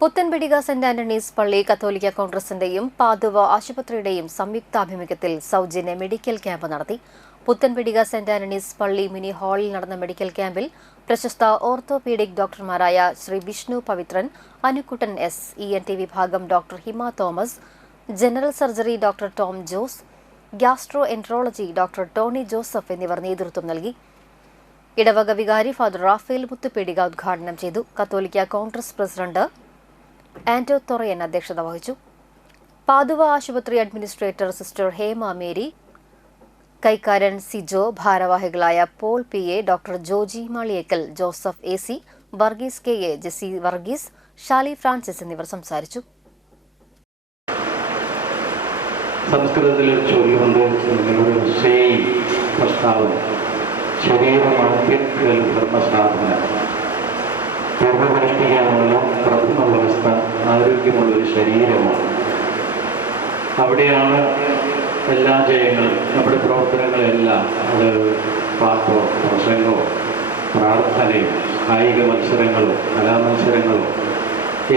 പുത്തൻപിടിക സെന്റ് ആന്റണീസ് പള്ളി കത്തോലിക്ക കോൺഗ്രസിന്റെയും പാതുവ ആശുപത്രിയുടെയും സംയുക്താഭിമുഖ്യത്തിൽ സൗജന്യ മെഡിക്കൽ ക്യാമ്പ് നടത്തി. പുത്തൻപിടിക സെന്റ് ആന്റണീസ് പള്ളി മിനി ഹാളിൽ നടന്ന മെഡിക്കൽ ക്യാമ്പിൽ പ്രശസ്ത ഓർത്തോപീഡിക് ഡോക്ടർമാരായ ശ്രീ വിഷ്ണു പവിത്രൻ, അനുക്കുട്ടൻ എസ്, ENT വിഭാഗം doctor Hima Thomas, general surgery doctor Tom Jose, gastroenterology doctor Tony Joseph എന്നിവർ നേതൃത്വം നൽകി. ഇടവക വികാരി ഫാദർ റാഫേൽ മുത്തുപീടിക ഉദ്ഘാടനം ചെയ്തു. കത്തോലിക്ക കോൺഗ്രസ് പ്രസിഡന്റ് ആന്റോ തൊറയൻ അധ്യക്ഷത വഹിച്ചു. പാതുവ ആശുപത്രി അഡ്മിനിസ്ട്രേറ്റർ സിസ്റ്റർ ഹേമ മേരി, കൈക്കാരൻ സിജോ, ഭാരവാഹികളായ Paul PA, doctor Joji Maliyekkal, Joseph AC, Varghese KA, Jessy Varghese, Shali Francis എന്നിവർ സംസാരിച്ചു. സംസ്കൃതത്തിൽ ചൊല്ലുകൊണ്ട് നിങ്ങളുടെ പ്രസ്താവന ശരീരമാണ് ധർമ്മസാധന. പൂർവപരിഷ്ഠിക്കാനുള്ള പ്രഥമ വ്യവസ്ഥ ആരോഗ്യമുള്ളൊരു ശരീരമാണ്. അവിടെയാണ് എല്ലാ ജയങ്ങളും, നമ്മുടെ പ്രവർത്തനങ്ങളെല്ലാം, അത് പാട്ടോ പ്രസംഗമോ പ്രാർത്ഥനയോ കായിക മത്സരങ്ങളോ കലാമത്സരങ്ങളോ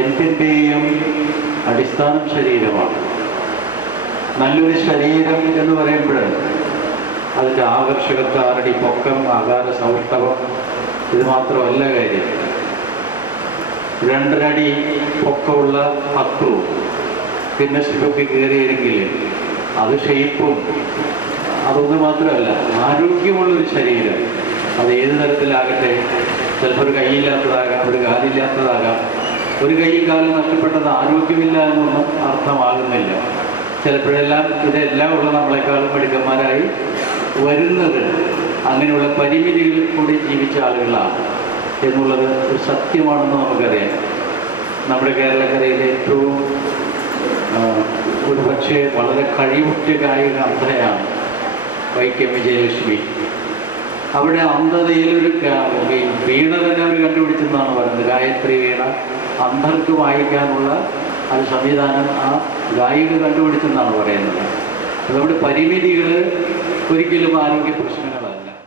എന്തിൻ്റെയും അടിസ്ഥാനം ശരീരമാണ്. നല്ലൊരു ശരീരം എന്ന് പറയുമ്പോൾ അതിൻ്റെ ആകർഷകത്വ, ആറടി പൊക്കം, ആകാര സൗഷ്ഠവം, ഇത് മാത്രമല്ല കാര്യം. 2.5 അടി പൊക്കമുള്ള പക്രവും പിന്നെ സ്റ്റെപ്പൊക്കെ കയറിയെങ്കിൽ അത് ഷെയ്പ്പും, അതൊന്നും മാത്രമല്ല, ആരോഗ്യമുള്ളൊരു ശരീരം. അത് ഏത് തരത്തിലാകട്ടെ, ചിലപ്പോൾ ഒരു കൈയില്ലാത്തതാകാം, ഒരു കാലില്ലാത്തതാകാം. ഒരു കൈയും കാലും നഷ്ടപ്പെട്ടത് ആരോഗ്യമില്ല എന്നൊന്നും അർത്ഥമാകുന്നില്ല. ചിലപ്പോഴെല്ലാം ഇതെല്ലാം ഉള്ള നമ്മളെക്കാളും മിടുക്കന്മാരായി വരുന്നത് അങ്ങനെയുള്ള പരിമിതികളിൽ കൂടി ജീവിച്ച ആളുകളാണ് എന്നുള്ളത് ഒരു സത്യമാണെന്ന് നമുക്കറിയാം. നമ്മുടെ കേരളക്കരയിലെ ഏറ്റവും ഒരു പക്ഷേ വളരെ കഴിവുറ്റ ഗായിക അന്ധയാണ് വൈക്കം വിജയലക്ഷ്മി. അവിടെ അന്ധതയിലൊരു വീണ തന്നെ അവർ കണ്ടുപിടിച്ചെന്നാണ് പറയുന്നത്. ഗായത്രി വീണ അന്ധർക്ക് വായിക്കാനുള്ള അത് സംവിധാനം ആ ഗായിക കണ്ടുപിടിച്ചെന്നാണ് പറയുന്നത്. അതുകൊണ്ട് പരിമിതികൾ ഒരിക്കലും ആരോഗ്യ പ്രശ്നങ്ങളാണ്.